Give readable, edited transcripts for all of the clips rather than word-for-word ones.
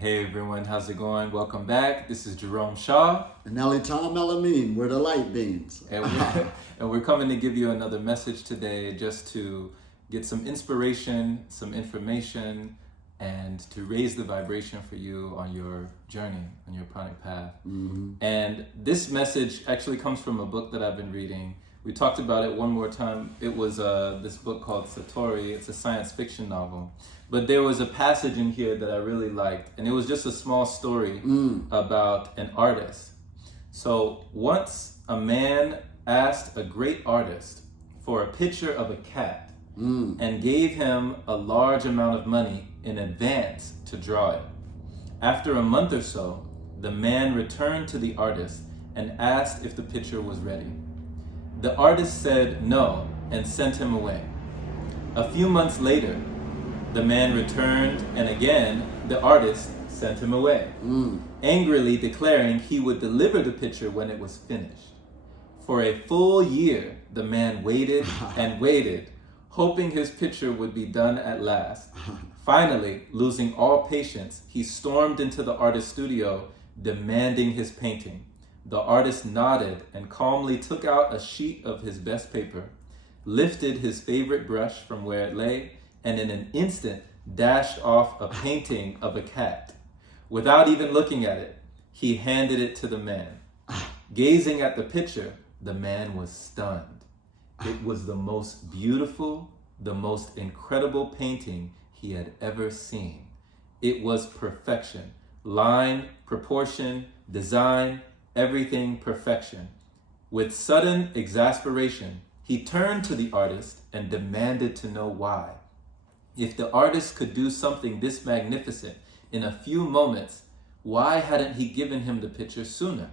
Hey everyone, how's it going? Welcome back. This is Jerome Shaw, And Ellie Tom Elamine, we're the light beams. and we're coming to give you another message today just to get some inspiration, some information, and to raise the vibration for you on your journey, on your pranic path. And this message actually comes from a book that I've been reading. We talked about it one more time. It was this book called Satori. It's a science fiction novel. But there was a passage in here that I really liked, and it was just a small story about an artist. So once a man asked a great artist for a picture of a cat and gave him a large amount of money in advance to draw it. After a month or so, the man returned to the artist and asked if the picture was ready. The artist said no and sent him away. A few months later, the man returned, and again, the artist sent him away, angrily declaring he would deliver the picture when it was finished. For a full year, the man waited and waited, hoping his picture would be done at last. Finally, losing all patience, he stormed into the artist's studio, demanding his painting. The artist nodded and calmly took out a sheet of his best paper, lifted his favorite brush from where it lay, and in an instant dashed off a painting of a cat. Without even looking at it, he handed it to the man. Gazing at the picture, the man was stunned. It was the most beautiful, the most incredible painting he had ever seen. It was perfection. Line, proportion, design, everything perfection. With sudden exasperation, he turned to the artist and demanded to know why. If the artist could do something this magnificent in a few moments, why hadn't he given him the picture sooner?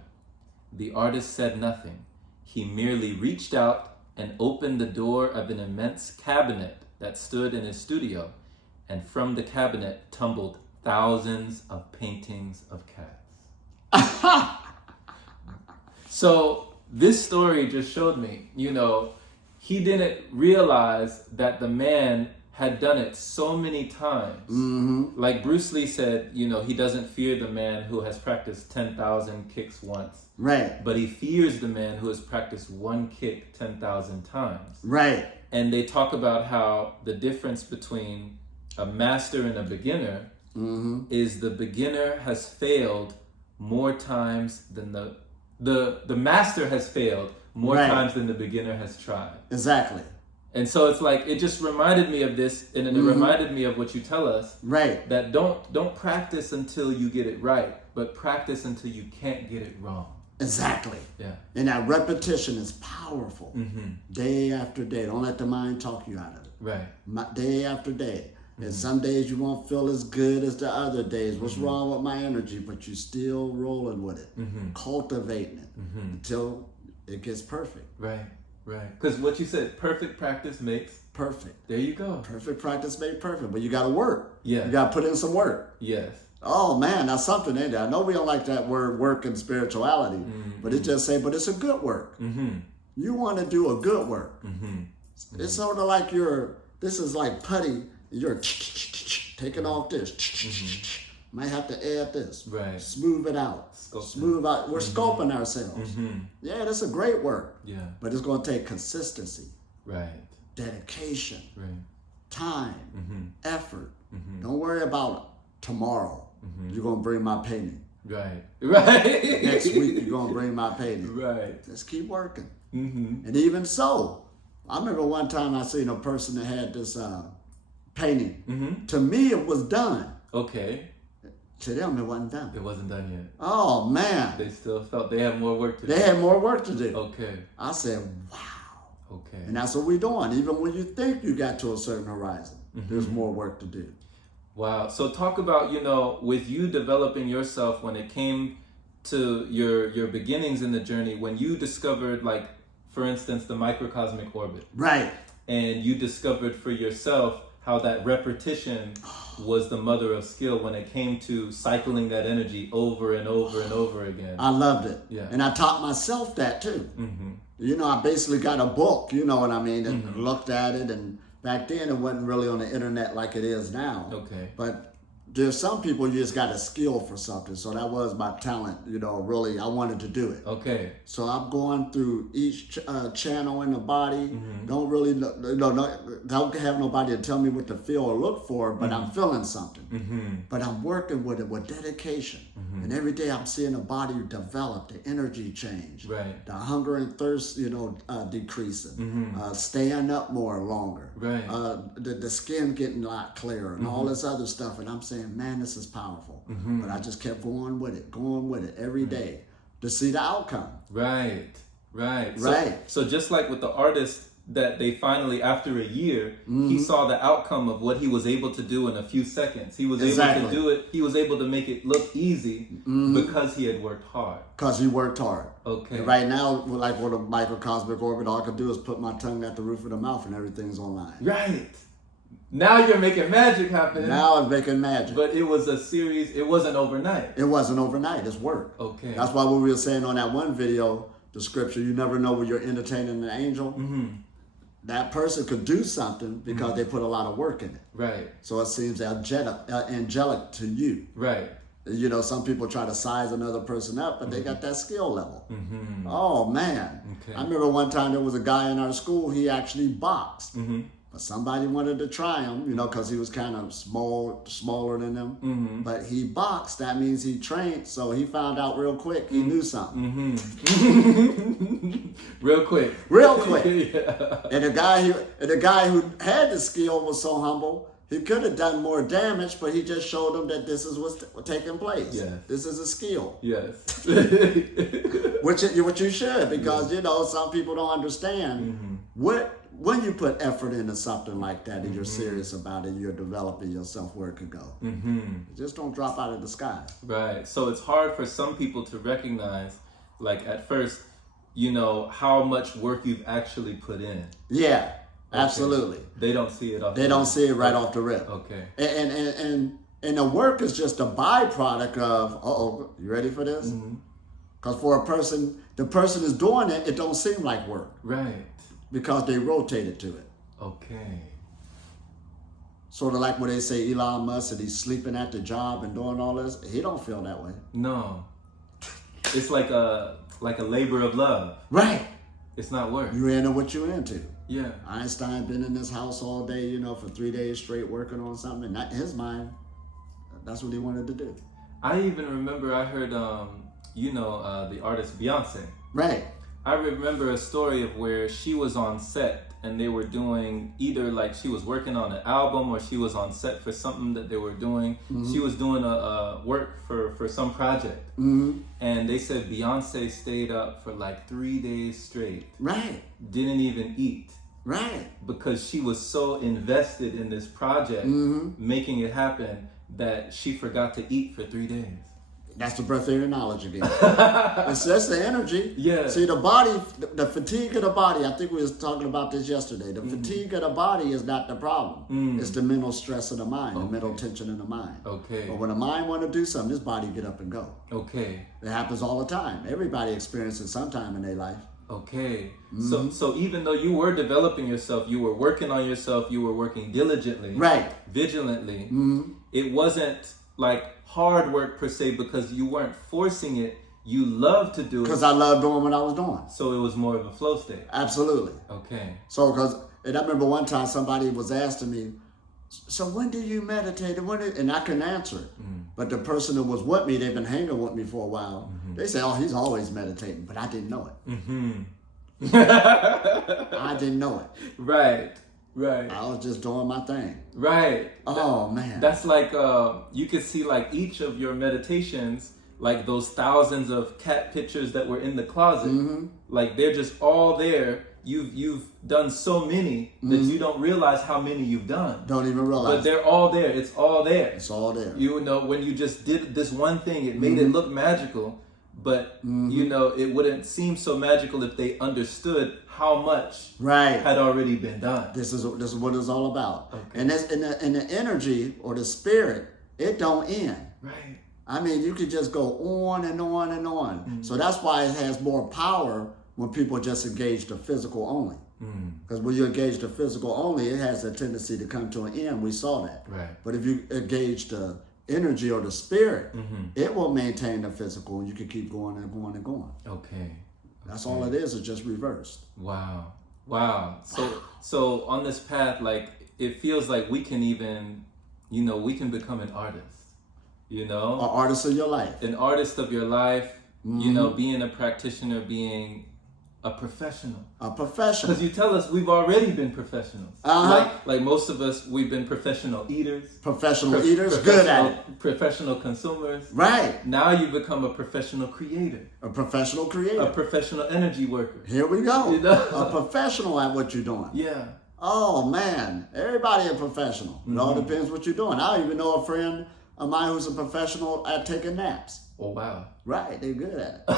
The artist said nothing. He merely reached out and opened the door of an immense cabinet that stood in his studio, and from the cabinet tumbled thousands of paintings of cats. So this story just showed me, he didn't realize that the man had done it so many times. Like Bruce Lee said, he doesn't fear the man who has practiced 10,000 kicks once. Right. But he fears the man who has practiced one kick 10,000 times. Right. And they talk about how the difference between a master and a beginner is the beginner has failed more times than the master has failed more times than the beginner has tried. Exactly. And so it's like, it just reminded me of this, and it reminded me of what you tell us. Right. That don't practice until you get it right, but practice until you can't get it wrong. Exactly. Yeah. And that repetition is powerful. Day after day. Don't let the mind talk you out of it. Right. Day after day. And some days you won't feel as good as the other days. What's wrong with my energy? But you're still rolling with it. Cultivating it until it gets perfect. Right. Right. Because what you said, perfect practice makes perfect. There you go. Perfect practice made perfect. But you got to work. Yeah. You got to put in some work. Yes. Oh man, that's something, ain't it? I know we don't like that word work and spirituality, but it just say, but it's a good work. You want to do a good work. It's sort of like this is like putty. You're taking off this. Might have to add this. Right. Smooth it out. Smooth out. We're scoping ourselves. Yeah, that's a great work. Yeah. But it's going to take consistency. Right. Dedication. Right. Time. Effort. Don't worry about tomorrow. You're going to bring my painting. Right. Right. Next week, you're going to bring my painting. Right. Just keep working. And even so, I remember one time I seen a person that had this painting. To me, it was done. Okay. To them, it wasn't done. It wasn't done yet. Oh, man. They still felt they had more work to do. They had more work to do. Okay. I said, wow. Okay. And that's what we're doing. Even when you think you got to a certain horizon, there's more work to do. Wow. So talk about, with you developing yourself when it came to your beginnings in the journey, when you discovered, like, for instance, the microcosmic orbit. Right. And you discovered for yourself how that repetition was the mother of skill when it came to cycling that energy over and over and over again. I loved it. Yeah. And I taught myself that too. I basically got a book, you know what I mean, and looked at it. And back then it wasn't really on the internet like it is now. Okay. But there's some people you just got a skill for something. So that was my talent, really, I wanted to do it. Okay. So I'm going through each channel in the body. Don't really don't have nobody to tell me what to feel or look for, but I'm feeling something. But I'm working with it with dedication. And every day I'm seeing the body develop, the energy change, Right. the hunger and thirst, decreasing, staying up more longer, Right. the skin getting a lot clearer, and all this other stuff. And I'm saying, man, this is powerful. But I just kept going with it every day to see the outcome. Right. Right. Right. So just like with the artist that they finally, after a year, he saw the outcome of what he was able to do in a few seconds. He was able to do it. He was able to make it look easy because he had worked hard. Because he worked hard. Okay. And right now, like with a microcosmic orbit, all I can do is put my tongue at the roof of the mouth and everything's online. Right. Now you're making magic happen. Now I'm making magic. But it was a series. It wasn't overnight. It wasn't overnight. It's work. Okay. That's why what we were saying on that one video, the scripture, you never know when you're entertaining an angel. That person could do something because they put a lot of work in it. Right. So it seems angelic to you. Right. Some people try to size another person up, but they got that skill level. Oh, man. Okay. I remember one time there was a guy in our school, he actually boxed. But somebody wanted to try him, because he was kind of smaller than them. But he boxed, that means he trained, so he found out real quick he knew something. Real quick. Real quick. Yeah. And the guy who had the skill was so humble, he could have done more damage, but he just showed them that this is what's taking place. Yes. This is a skill. Yes. Which you should, because some people don't understand when you put effort into something like that and you're serious about it, you're developing yourself where it could go. Just don't drop out of the sky. Right. So it's hard for some people to recognize, like at first, how much work you've actually put in. Yeah, absolutely. They don't see it off. They don't see it right off the rip. Okay. And the work is just a byproduct of, you ready for this? Because for a person, the person is doing it, it don't seem like work. Right. Because they rotated to it. Okay. Sort of like when they say Elon Musk and he's sleeping at the job and doing all this. He don't feel that way. No. It's like a labor of love. Right. It's not work. You into what you're into. Yeah. Einstein been in this house all day, for 3 days straight working on something. And in his mind, that's what he wanted to do. I even remember I heard, the artist Beyonce. Right. I remember a story of where she was on set and they were doing either like she was working on an album or she was on set for something that they were doing. She was doing a work for some project. And they said Beyonce stayed up for like 3 days straight. Right. Didn't even eat. Right. Because she was so invested in this project, making it happen, that she forgot to eat for 3 days. That's the breatharian knowledge again. That's the energy. Yeah. See, the body, the fatigue of the body, I think we was talking about this yesterday. The fatigue of the body is not the problem. It's the mental stress of the mind, the mental tension in the mind. Okay. But when the mind want to do something, this body get up and go. Okay. It happens all the time. Everybody experiences sometime in their life. Okay. So even though you were developing yourself, you were working on yourself, you were working diligently, right, vigilantly, it wasn't like hard work per se because you weren't forcing it. You loved to do it. Because I loved doing what I was doing. So it was more of a flow state. Absolutely. Okay. So, and I remember one time somebody was asking me, so when do you meditate? And I couldn't answer it. But the person that was with me, they've been hanging with me for a while. They say, oh, he's always meditating. But I didn't know it. I didn't know it. Right. I was just doing my thing. Right. Oh, man. That's like, you could see like each of your meditations, like those thousands of cat pictures that were in the closet, like they're just all there. You've done so many that you don't realize how many you've done. Don't even realize. But they're all there. It's all there. It's all there. When you just did this one thing, it made it look magical. But, it wouldn't seem so magical if they understood how much had already been done. This is what it's all about. Okay. And the energy or the spirit, it don't end. Right. I mean, you could just go on and on and on. So that's why it has more power when people just engage the physical only. Because when you engage the physical only, it has a tendency to come to an end. We saw that. Right. But if you engage the energy or the spirit, it will maintain the physical, and you can keep going and going and going. Okay. That's all it is just reversed. Wow. So on this path, like, it feels like we can even, we can become an artist, An artist of your life. an artist of your life, being a practitioner, being a professional. A professional. Because you tell us we've already been professionals. Like most of us, we've been professional eaters. Professional eaters, good at it. Professional consumers. Right. Now you become a professional creator. A professional creator. A professional energy worker. Here we go. A professional at what you're doing. Yeah. Oh, man. Everybody a professional. It all depends what you're doing. I even know a friend of mine who's a professional at taking naps. Oh, wow. Right. They're good at it.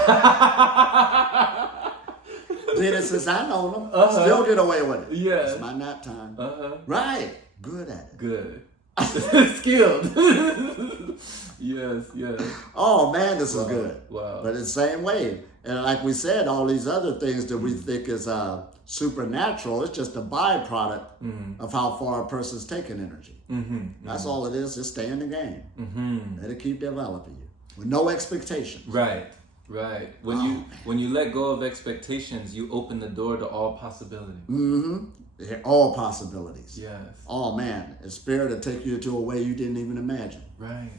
Did it since I know them. Still get away with it. Yeah. It's my nap time. Right. Good at it. Good. Skilled. Yes. Oh, man, this is good. Wow. But it's the same way. And like we said, all these other things that we think is supernatural, it's just a byproduct of how far a person's taking energy. That's all it is. Just stay in the game. Let it keep developing you with no expectations. Right. When you let go of expectations, you open the door to all possibilities. All possibilities. Yes. Oh, man. The spirit will take you to a way you didn't even imagine. Right.